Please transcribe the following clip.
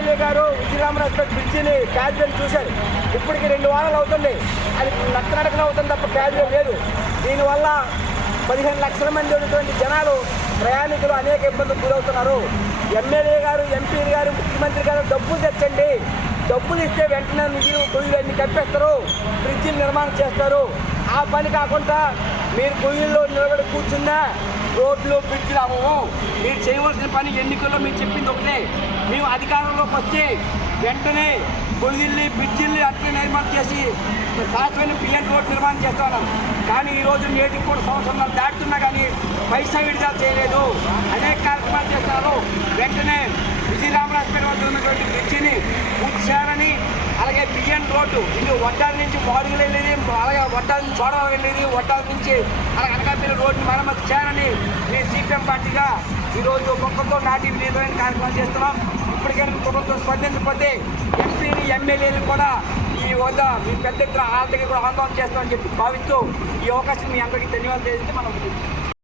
MLA గారు విజయరామరాజు బ్రిడ్జిని casual చూశారు. ఇప్పటికి రెండు వారాలు అవుతుంది. అది నక్కనడకన అవుతుంది తప్ప క్యాజువల్ లేదు. దీనివల్ల పదిహేను లక్షల మంది ఉన్నటువంటి జనాలు ప్రయాణికులు అనేక ఇబ్బందులు గురవుతున్నారు. ఎమ్మెల్యే గారు ఎంపీ గారు ముఖ్యమంత్రి గారు డబ్బులు తెచ్చండి. డబ్బులు ఇస్తే వెంటనే నిధులు గొయ్యిలు అన్ని కప్పేస్తారు. బ్రిడ్జిలు నిర్మాణం చేస్తారు. ఆ పని కాకుండా మీరు గొయ్యిల్లో నిలబడి కూర్చున్నా రోడ్లు బ్రిడ్జ్లు అవ్వవు. మీరు చేయవలసిన పని ఎన్నికల్లో మీరు చెప్పింది ఒకటే. మేము అధికారంలోకి వస్తే వెంటనే గొయ్యిల్ని బ్రిడ్జిల్ని అట్లే నిర్మాణం చేసి శాశ్వతమైన పిఎన్ రోడ్ నిర్మాణం చేస్తున్నాం కానీ ఈరోజు నేటికి కూడా సంవత్సరం దాటుతున్నా కానీ పైసా విడుదల చేయలేదు. అనేక కార్యక్రమాలు చేస్తున్నారు. వెంటనే విజయరామరాజపేట వద్ద ఉన్నటువంటి బ్రిడ్జిని అలాగే రోడ్డు ఇది వడ్డాల నుంచి మాడుగులు వెళ్ళేది. అలాగే వడ్డాల నుంచి చోడవ వెళ్ళేది. వడ్డాల నుంచి అలాగే అనకాపల్లి రోడ్డు మరమ్మతు చేయాలని మీ సిపిఎం పార్టీగా ఈరోజు మొక్కలతో నాటి వినియోగమైన కార్యక్రమాలు చేస్తున్నాం. ఇప్పటికైనా ప్రభుత్వం స్పందించకపోతే ఎంపీని ఎమ్మెల్యేలు కూడా ఈ వద్ద మీ పెద్ద ఎత్తున కూడా ఆందోళన చేస్తామని చెప్పి భావిస్తూ ఈ అవకాశం మీ అందరికీ ధన్యవాదాలు చేస్తే మనం